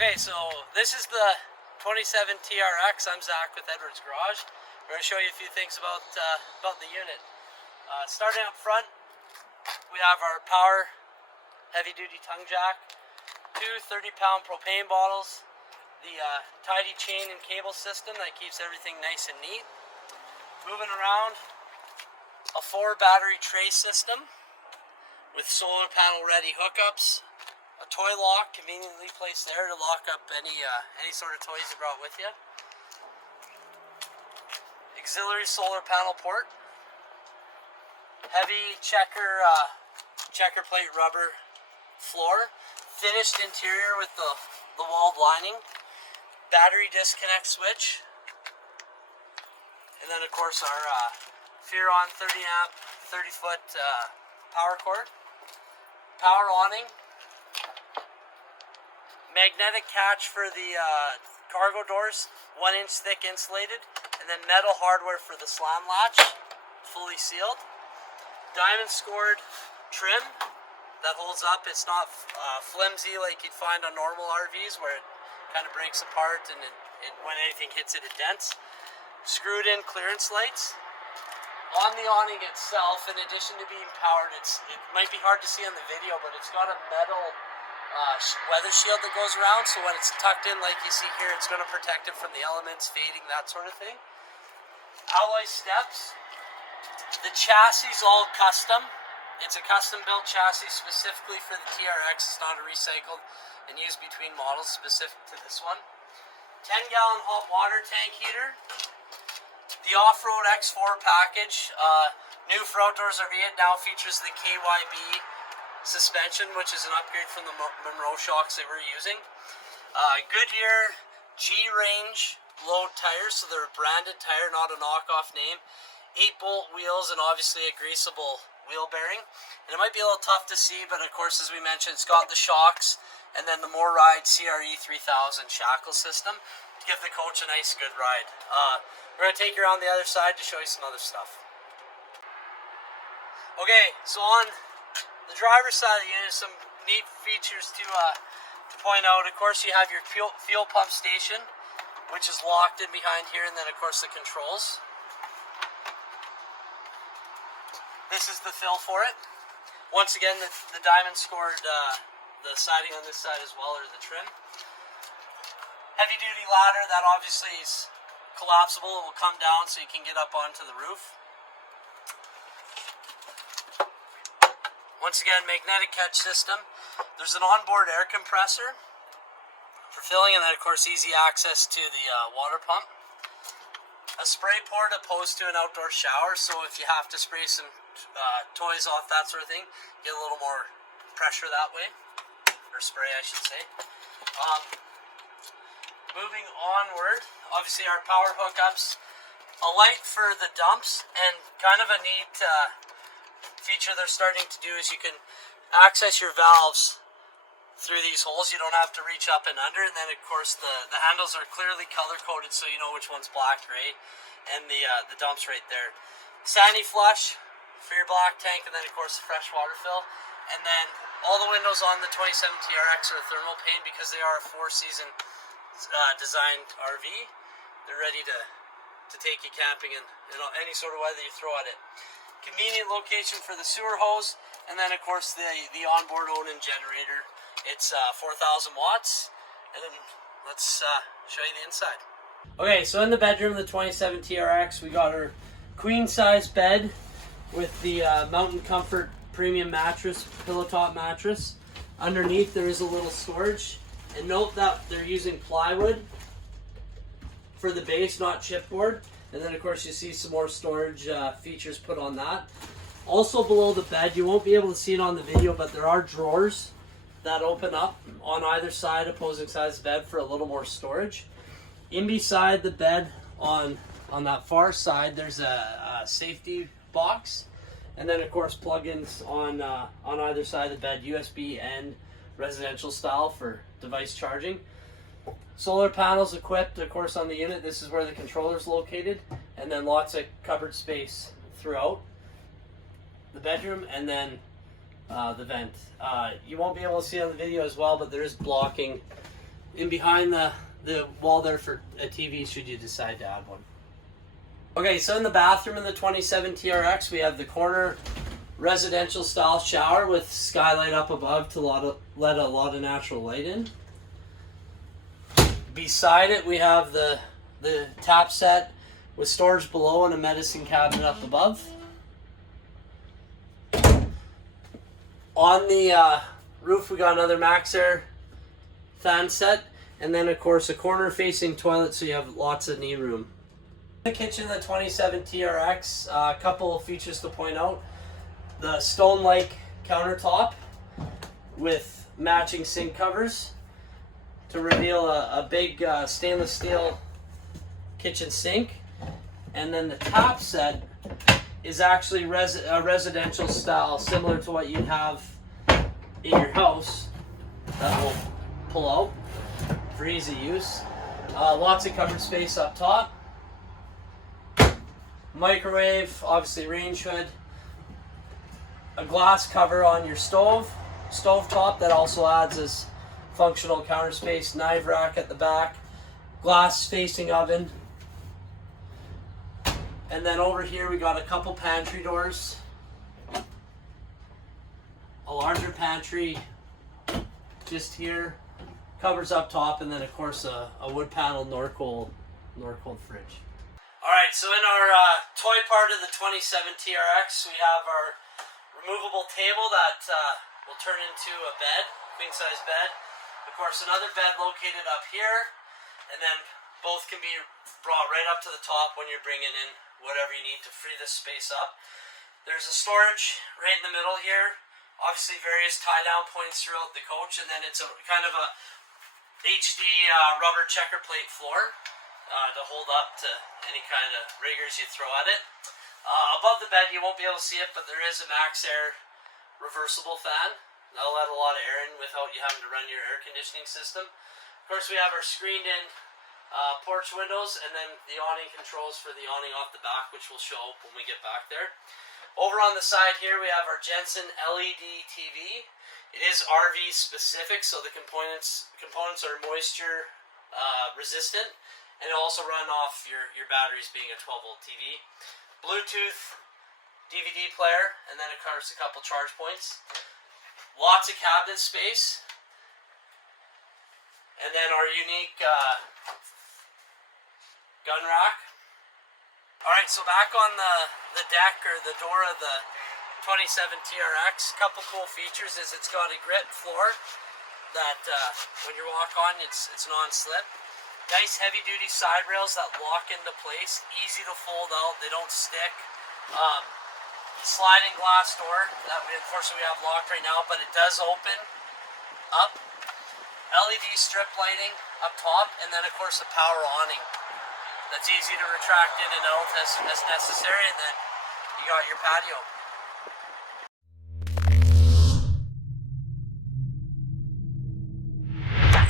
Okay, so this is the 27 TRX. I'm Zach with Edwards Garage. We're going to show you a few things about the unit. Starting up front, we have our power heavy-duty tongue jack, two 30-pound propane bottles, the tidy chain and cable system that keeps everything nice and neat. Moving around, a 4-battery tray system with solar panel ready hookups. A toy lock conveniently placed there to lock up any sort of toys you brought with you. Auxiliary solar panel port. Heavy checker plate rubber floor. Finished interior with the walled lining. Battery disconnect switch. And then of course our Furon 30 amp 30-foot power cord. Power awning. Magnetic catch for the cargo doors, 1 inch thick insulated, and then metal hardware for the slam latch, fully sealed. Diamond scored trim that holds up. It's not flimsy like you'd find on normal RVs where it kind of breaks apart and when anything hits it, it dents. Screwed in clearance lights. On the awning itself, in addition to being powered, it might be hard to see on the video, but it's got a metal weather shield that goes around, so when it's tucked in like you see here, it's going to protect it from the elements, fading, that sort of thing. Alloy steps. The chassis is all custom. It's a custom built chassis specifically for the TRX. It's not a recycled and used between models specific to this one. 10-gallon hot water tank heater. The off-road X4 package, new for outdoors RV, it now features the KYB suspension, which is an upgrade from the Monroe shocks they were using. Goodyear G-Range load tires, so they're a branded tire, not a knockoff name. 8-bolt wheels and obviously a greasable wheel bearing. And it might be a little tough to see, but of course, as we mentioned, it's got the shocks and then the More Ride CRE 3000 shackle system to give the coach a nice good ride. We're going to take you around the other side to show you some other stuff. Okay, so on the driver's side of the unit, some neat features to point out. Of course, you have your fuel pump station, which is locked in behind here, and then of course the controls. This is the fill for it. Once again, the diamond scored the siding on this side as well, or the trim. Heavy duty ladder that obviously is collapsible. It will come down so you can get up onto the roof. Once again, magnetic catch system. There's an onboard air compressor for filling, and then of course easy access to the water pump. A spray port opposed to an outdoor shower, so if you have to spray some toys off, that sort of thing, get a little more pressure that way, or spray I should say. Moving onward, obviously our power hookups, a light for the dumps, and kind of a neat feature they're starting to do is you can access your valves through these holes. You don't have to reach up and under, and then of course the handles are clearly color coded so you know which one's black, gray, and the dumps right there. Sandy flush for your black tank, and then of course the fresh water fill, and then all the windows on the 27 TRX are thermal pane because they are a 4-season designed RV. They're ready to take you camping in any sort of weather you throw at it. Convenient location for the sewer hose, and then of course the onboard Onan generator. It's 4,000 watts, and then let's show you the inside. Okay, so in the bedroom of the 27 TRX, we got our queen size bed with the Mountain Comfort premium mattress, pillow top mattress. Underneath there is a little storage, and note that they're using plywood for the base, not chipboard. And then of course you see some more storage features put on that. Also below the bed, you won't be able to see it on the video, but there are drawers that open up on either side, opposing sides of the bed, for a little more storage. In beside the bed on that far side, there's a safety box. And then of course plug-ins on either side of the bed, USB and residential style for device charging. Solar panels equipped, of course, on the unit. This is where the controller is located, and then lots of cupboard space throughout the bedroom, and then the vent. You won't be able to see it on the video as well, but there is blocking in behind the wall there for a TV should you decide to add one. Okay, so in the bathroom in the 27 TRX, we have the corner residential style shower with skylight up above to let a lot of natural light in. Beside it, we have the tap set with storage below and a medicine cabinet up above. On the roof, we got another Max Air fan set, and then of course a corner facing toilet, so you have lots of knee room. The kitchen, the 27 TRX, a couple of features to point out. The stone-like countertop with matching sink covers to reveal a big stainless steel kitchen sink. And then the tap set is actually a residential style, similar to what you'd have in your house. That will pull out for easy use. Lots of covered space up top. Microwave, obviously range hood. A glass cover on your stove top that also adds as functional counter space. Knife rack at the back. Glass facing oven. And then over here we got a couple pantry doors. A larger pantry just here. Covers up top, and then of course a wood panel Norcold fridge. Alright, so in our toy part of the 27 TRX, we have our removable table that will turn into a bed, queen size bed. Of course, another bed located up here, and then both can be brought right up to the top when you're bringing in whatever you need to free this space up. There's a storage right in the middle here, obviously various tie down points throughout the coach, and then it's a kind of a HD rubber checker plate floor to hold up to any kind of riggers you throw at it. Above the bed you won't be able to see it, but there is a Max Air reversible fan. That'll let a lot of air in without you having to run your air conditioning system. Of course, we have our screened in porch windows, and then the awning controls for the awning off the back, which will show up when we get back there. Over on the side here we have our Jensen LED TV. It is RV specific, so the components are moisture resistant, and it'll also run off your batteries, being a 12-volt TV. Bluetooth DVD player, and then of course a couple charge points. Lots of cabinet space, and then our unique gun rack. Alright, so back on the deck or the door of the 27 TRX, couple cool features is it's got a grit floor that when you walk on, it's non-slip. Nice heavy duty side rails that lock into place, easy to fold out, they don't stick. Sliding glass door that we unfortunately have locked right now, but it does open up. LED strip lighting up top, and then of course a power awning that's easy to retract in and out as necessary, and then you got your patio.